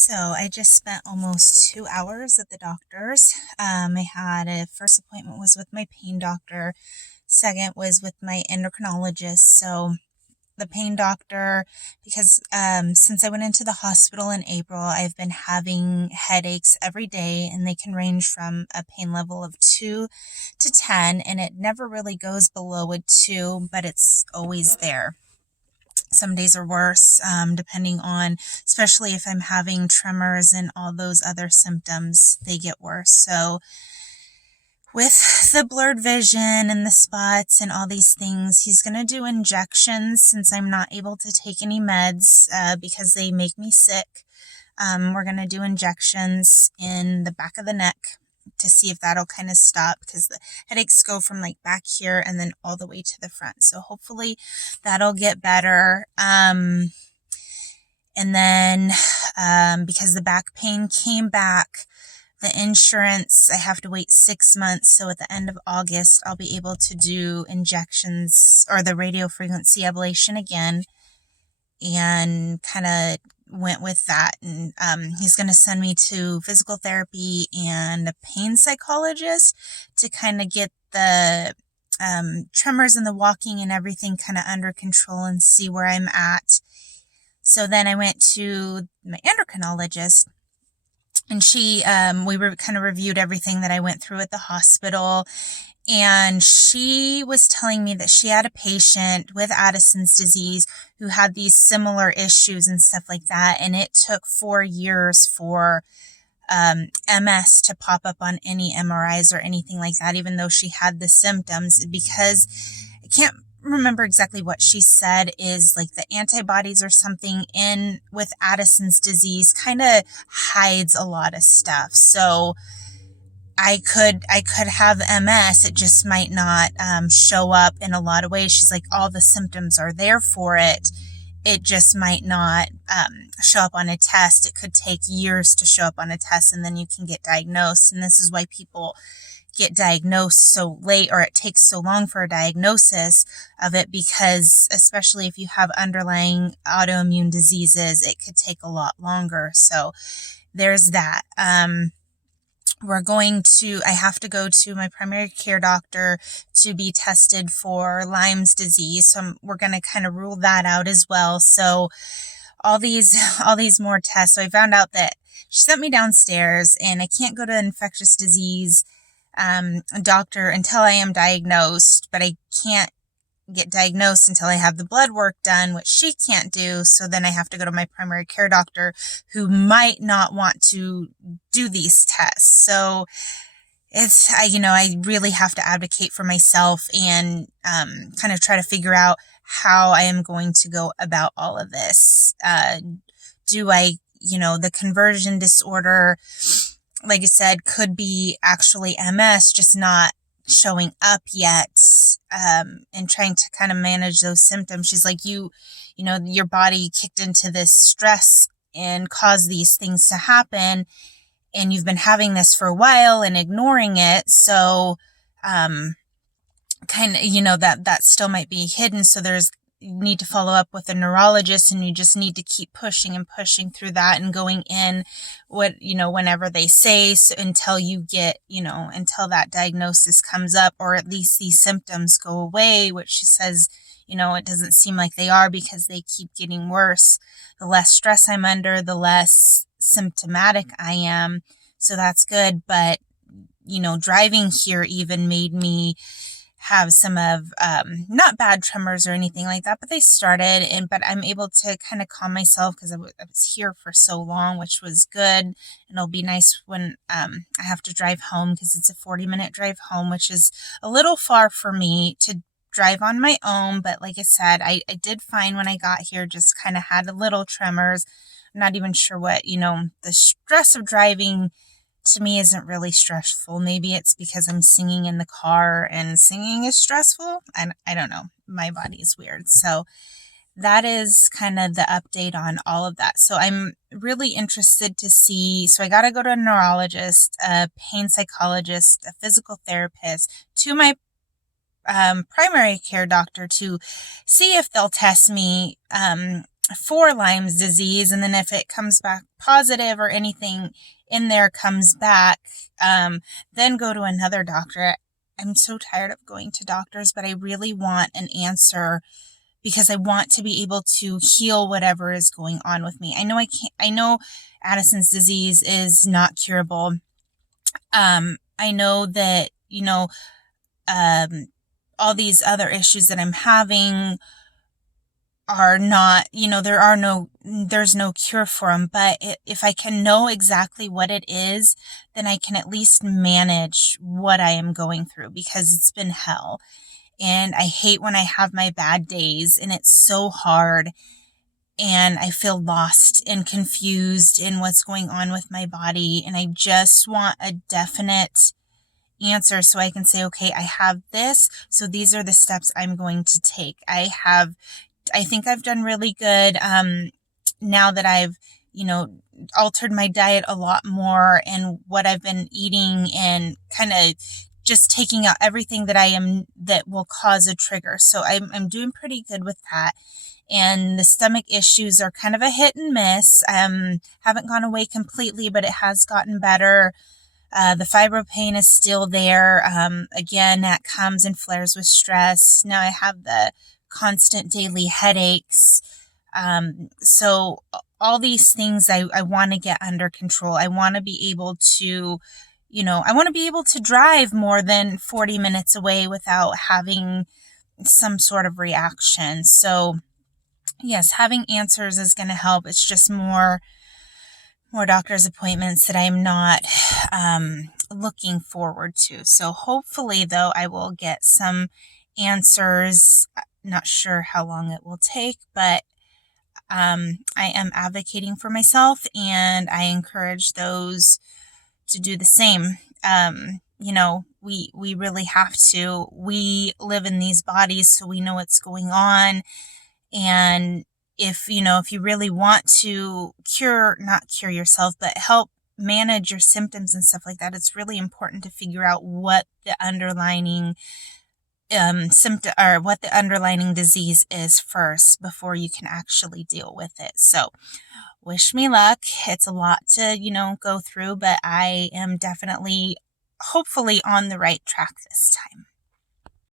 So I just spent almost 2 hours at the doctor's. I had a first appointment was with my pain doctor. Second was with my endocrinologist. So the pain doctor, because since I went into the hospital in April, I've been having headaches every day, and they can range from a pain level of 2 to 10, and it never really goes below a 2, but it's always there. Some days are worse, depending on, especially if I'm having tremors and all those other symptoms, they get worse. So with the blurred vision and the spots and all these things, he's going to do injections since I'm not able to take any meds because they make me sick. We're going to do injections in the back of the neck to see if that'll kind of stop, because the headaches go from like back here and then all the way to the front. So hopefully that'll get better. And then because the back pain came back, the insurance, I have to wait 6 months. So at the end of August, I'll be able to do injections or the radiofrequency ablation again, and kind of went with that. And he's going to send me to physical therapy and a pain psychologist to kind of get the tremors and the walking and everything kind of under control and see where I'm at. So then I went to my endocrinologist, and we kind of reviewed everything that I went through at the hospital. And she was telling me that she had a patient with Addison's disease who had these similar issues and stuff like that. And it took 4 years for MS to pop up on any MRIs or anything like that, even though she had the symptoms, because I can't remember exactly what she said, is like the antibodies or something in with Addison's disease kind of hides a lot of stuff. So I could have MS. It just might not show up in a lot of ways. She's like, all the symptoms are there for it. It just might not show up on a test. It could take years to show up on a test, and then you can get diagnosed. And this is why people get diagnosed so late, or it takes so long for a diagnosis of it, because especially if you have underlying autoimmune diseases, it could take a lot longer. So there's that. I have to go to my primary care doctor to be tested for Lyme's disease. So we're going to kind of rule that out as well. So all these more tests. So I found out that she sent me downstairs, and I can't go to infectious disease doctor until I am diagnosed, but I can't get diagnosed until I have the blood work done, which she can't do. So then I have to go to my primary care doctor, who might not want to do these tests. So I really have to advocate for myself and kind of try to figure out how I am going to go about all of this. The conversion disorder, like I said, could be actually MS, just not showing up yet, and trying to kind of manage those symptoms. She's like, your body kicked into this stress and caused these things to happen, and you've been having this for a while and ignoring it. So, that still might be hidden. So you need to follow up with a neurologist, and you just need to keep pushing and pushing through that and going in whenever they say, so until you get, until that diagnosis comes up, or at least these symptoms go away, which she says, it doesn't seem like they are, because they keep getting worse. The less stress I'm under, the less symptomatic I am. So that's good. But, driving here even made me have some of, not bad tremors or anything like that, but they started, but I'm able to kind of calm myself because I was here for so long, which was good. And it'll be nice when, I have to drive home, because it's a 40-minute drive home, which is a little far for me to drive on my own. But like I said, I did find when I got here, just kind of had a little tremors. I'm not even sure what, the stress of driving to me isn't really stressful. Maybe it's because I'm singing in the car, and singing is stressful. I don't know. My body is weird. So that is kind of the update on all of that. So I'm really interested to see. So I got to go to a neurologist, a pain psychologist, a physical therapist, to my primary care doctor to see if they'll test me for Lyme's disease. And then if it comes back positive or anything in there comes back, then go to another doctor. I'm so tired of going to doctors, but I really want an answer because I want to be able to heal whatever is going on with me. I know Addison's disease is not curable. I know that, all these other issues that I'm having are not, there's no cure for them. But if I can know exactly what it is, then I can at least manage what I am going through, because it's been hell. And I hate when I have my bad days and it's so hard and I feel lost and confused in what's going on with my body. And I just want a definite answer so I can say, okay, I have this, so these are the steps I'm going to take. I think I've done really good now that I've, altered my diet a lot more and what I've been eating, and kind of just taking out everything that will cause a trigger. So I'm doing pretty good with that. And the stomach issues are kind of a hit and miss. Haven't gone away completely, but it has gotten better. The fibro pain is still there. Again, that comes and flares with stress. Now I have the constant daily headaches. So all these things I want to get under control. I want to be able to, I want to be able to drive more than 40 minutes away without having some sort of reaction. So yes, having answers is going to help. It's just more doctor's appointments that I'm not looking forward to. So hopefully, though, I will get some answers. Not sure how long it will take, but I am advocating for myself, and I encourage those to do the same. We really have to. We live in these bodies, so we know what's going on. And if you really want to not cure yourself, but help manage your symptoms and stuff like that, it's really important to figure out what the underlining symptom or what the underlining disease is first before you can actually deal with it. So wish me luck. It's a lot to, go through, but I am definitely, hopefully, on the right track this time.